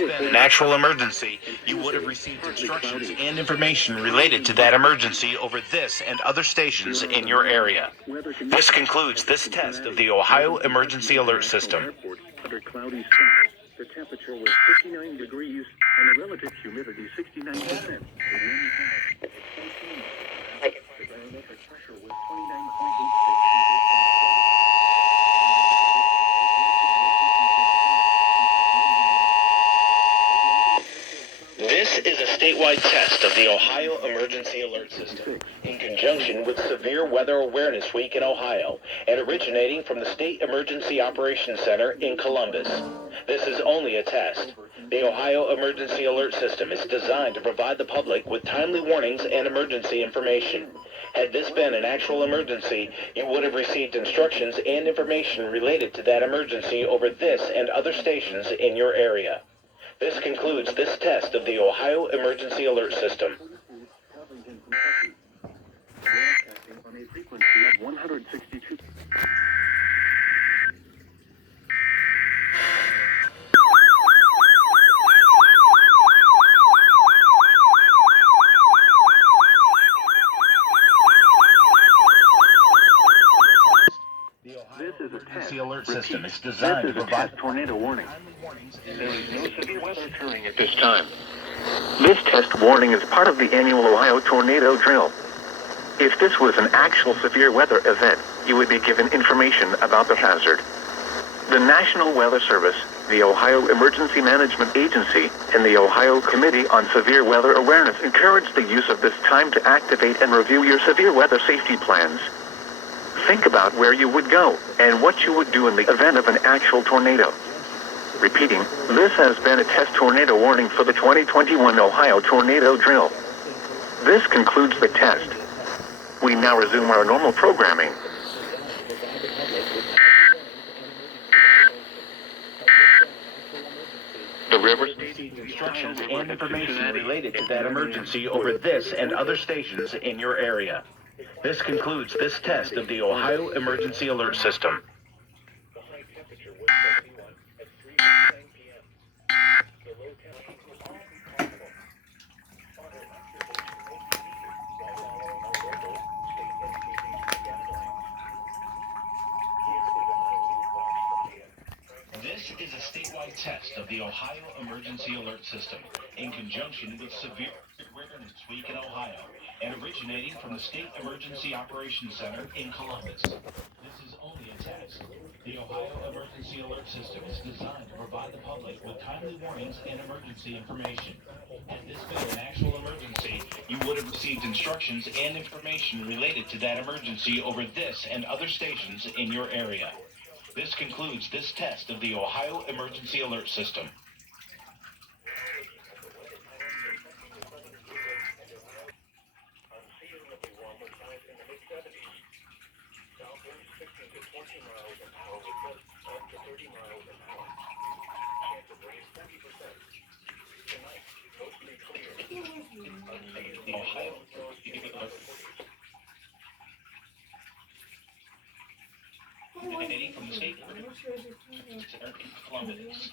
this been an actual emergency, you would have received instructions and information related to that emergency over this and other stations in your area. This concludes this test of the Ohio Emergency Alert System. Under cloudy skies, the temperature was 59 degrees and the relative humidity 69%. The barometric pressure was 29.86. This is a statewide test of the Ohio Emergency Alert System in conjunction with Severe Weather Awareness Week in Ohio and originating from the State Emergency Operations Center in Columbus. This is only a test. The Ohio Emergency Alert System is designed to provide the public with timely warnings and emergency information. Had this been an actual emergency, you would have received instructions and information related to that emergency over this and other stations in your area. This concludes this test of the Ohio Emergency Alert System. Broadcasting on a frequency of 162. This is a test. The alert system is designed to provide tornado warning. There is no severe weather occurring at this time. This test warning is part of the annual Ohio tornado drill. If this was an actual severe weather event, you would be given information about the hazard. The National Weather Service, the Ohio Emergency Management Agency, and the Ohio Committee on Severe Weather Awareness encourage the use of this time to activate and review your severe weather safety plans. Think about where you would go and what you would do in the event of an actual tornado. Repeating, this has been a test tornado warning for the 2021 Ohio Tornado Drill. This concludes the test. We now resume our normal programming. The river received instructions and information related to that emergency over this and other stations in your area. This concludes this test of the Ohio Emergency Alert System. The high temperature was 71 at 3:09 p.m. The low temperature was possible. Water observation may be needed while following our local state NWR guidelines. Here is a high wind watch from the This is a statewide test of the Ohio Emergency Alert System in conjunction with Severe Awareness Week in Ohio and originating from the State Emergency Operations Center in Columbus. This is only a test. The Ohio Emergency Alert System is designed to provide the public with timely warnings and emergency information. Had this been an actual emergency, you would have received instructions and information related to that emergency over this and other stations in your area. This concludes this test of the Ohio Emergency Alert System. The Ohio emanating from the State Center in Columbus.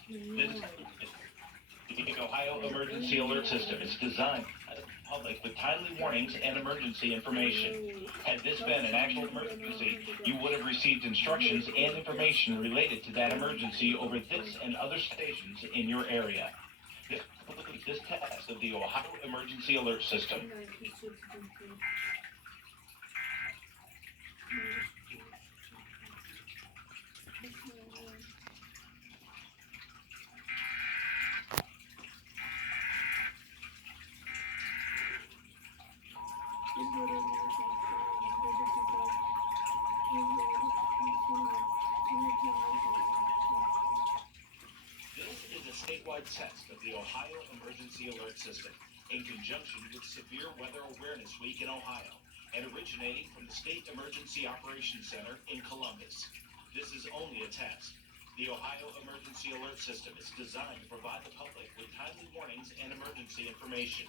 The Ohio Emergency Alert System is designed to provide the public with timely warnings and emergency information. Had this been an actual emergency, you would have received instructions and information related to that emergency over this and other stations in your area. This concludes this test of the Ohio Emergency Alert System. This is a statewide test of the Ohio Emergency Alert System in conjunction with Severe Weather Awareness Week in Ohio and originating from the State Emergency Operations Center in Columbus. This is only a test. The Ohio Emergency Alert System is designed to provide the public with timely warnings and emergency information.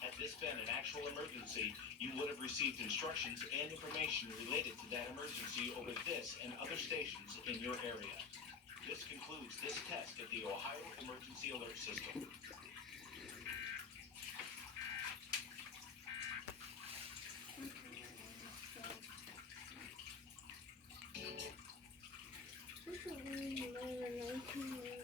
Had this been an actual emergency, you would have received instructions and information related to that emergency over this and other stations in your area. This concludes this test of the Ohio Emergency Alert System. This is